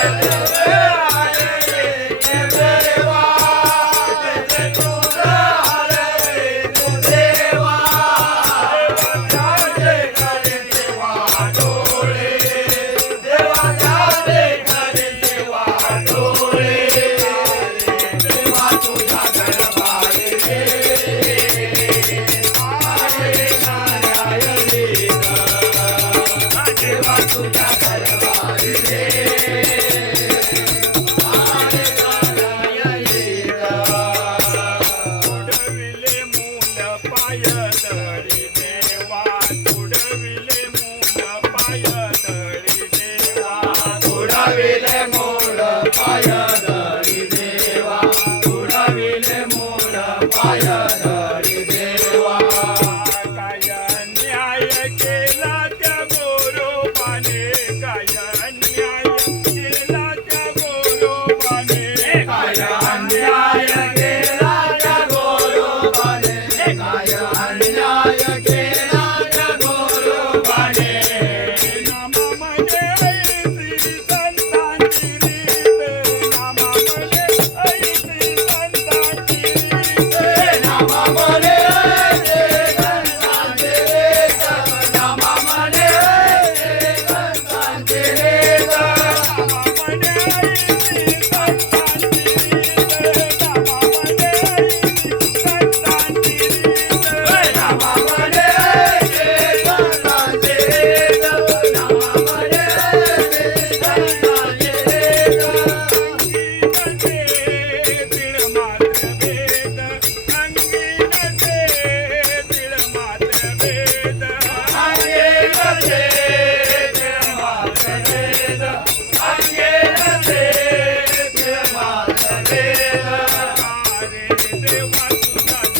Yeah. God.